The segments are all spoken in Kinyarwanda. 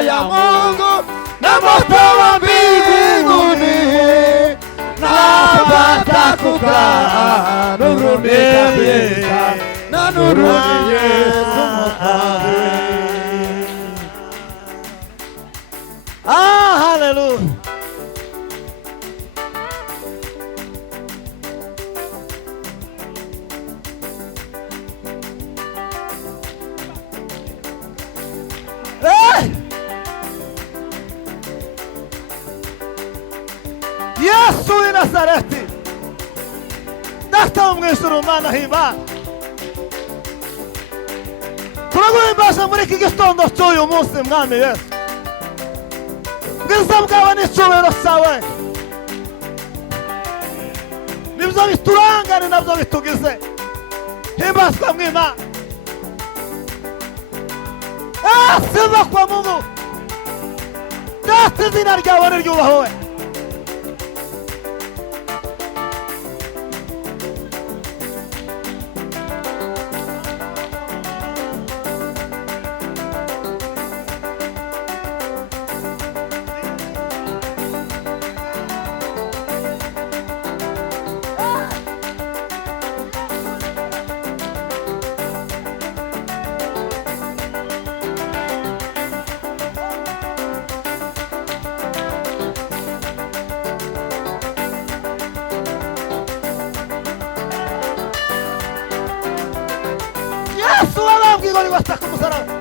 ya Mungu na moto wa mbinguni, napata kukaa nuruni kabisa, na nuruni Yesu Mwokozi. Hallelujah. Yesu w'i Nazareti, Data wo mw'ijuru, Mana himbaza, turaguhimbaza muri iki gitondo cy'uyu munsi, Mwami Yesu. Ubwiza bwawe n'icyubahiro cyawe nibyo bituranga, ni nabyo bitugize. Himbazwa mw'Imana. Sifa kwa Mungu. Data, izina ryawe niryubahwe. Yesu wabambwe ngo nibasaka umusaraba.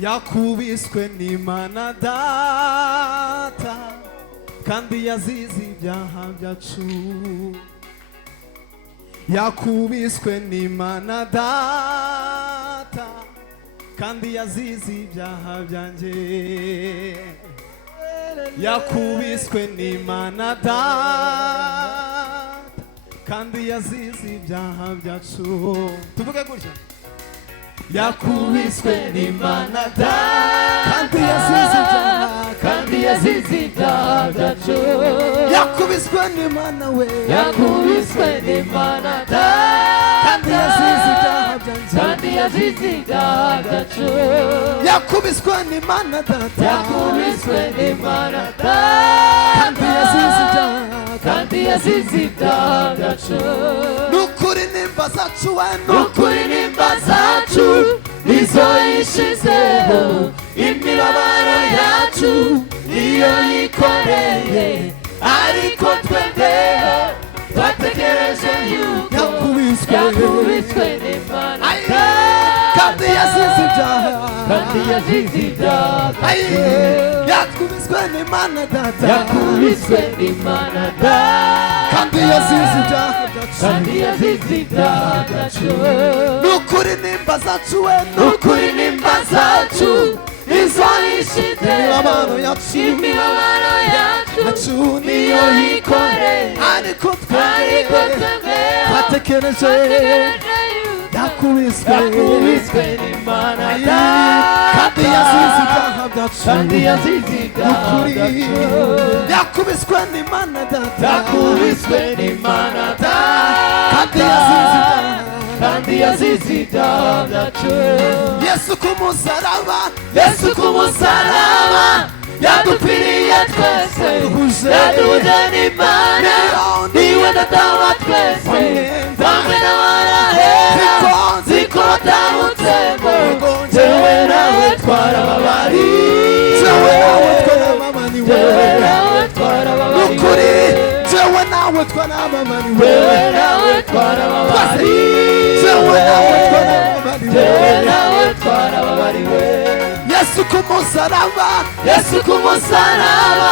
yakubiswe n'Imana Data kandi yazize ibyaha byacu. Yakubiswe n'Imana Data kandi yazize ibyaha byanjye. Yakubiswe n'Imana Data kandi yazize ibyaha byacu. Tuvuge gutya. Yakubiswe n'Imana Data kandi yazize ibyaha, kandi yazize ibyaha byacu. Yakubiswe n'Imana we, yakubiswe n'Imana Data kandi yazize ibyaha byanjye, kandi yazize ibyaha byacu. Yakubiswe n'Imana Data, yakubiswe n'Imana Data kandi yazize ibyaha, kandi kandi yazize ibyaha byacu nukuri nimba zacu we nukuri nimba zacu nizo yishizeho imibabaro yacu niyo yikoreye ariko twebweho twategereje yuko yakubiswe n'Imana kandi yazize ibyaha kandi yazize ibyaha yakubiswe n'Imana data yakubiswe n'Imana data kandi yazize ibyaha kandi yazize ibyaha byacu nukuri nimba zacu we nukuri nimba zacu izo yishize imibabaro yacu niyo yikoreye ariko twebweho twategereje yakubiswe n'Imana kandi yazize ibyaha byacu kandi yazize ibyaha byacu yakubiswe n'Imana data yakubiswe n'Imana data kandi yazize ibyaha kandi yazize ibyaha byacu Yesu ku musaraba yadupfiriye twese yaduhuje n'Imana niwe data wa twese bamwe n'abarahera ziko batamutsemo jewe nawe twarababariwe jewe nawe twarababariwe nukuri jewe nawe twarababariwe jewe nawe twarababariwe jewe nawe twarababariwe Yesu ku musaraba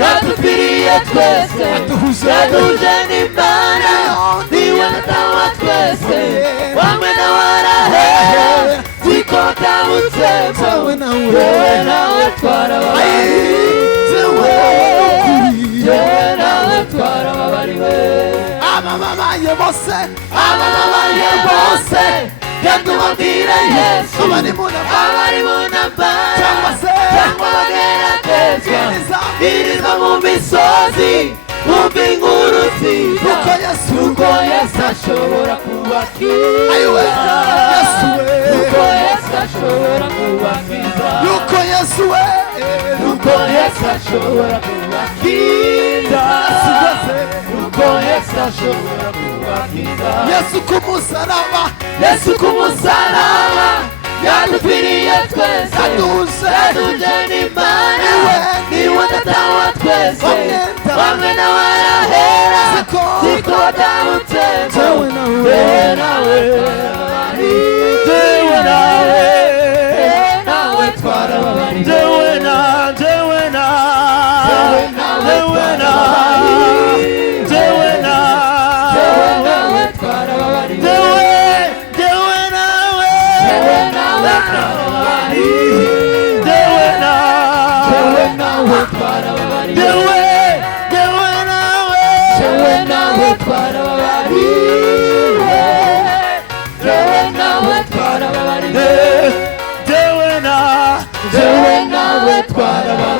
yadupfiriye twese yaduhuje n'Imana niwe data wa twese bamwe n'abarahera ziko batamutsemo jewe nawe twarababariwe jewe nawe twarababariwe abababaye bose yadubabwira Yesu abari mu ntambara cyangwa bageragezwa iriza mu misozi bumva inkuru nziza nuko Yesu ashobora kubakiza nuko Yesu ashobora kubakiza nuko Yesu ashobora kubakiza nuko Yesu ashobora kubakiza Yesu ku musaraba yadupfiriye twese yaduhuje n'Imana niwe data wa twese bamwe n'abarahera ziko batamutsemo jewe nawe twarababariwe jewe nawe twarababariwe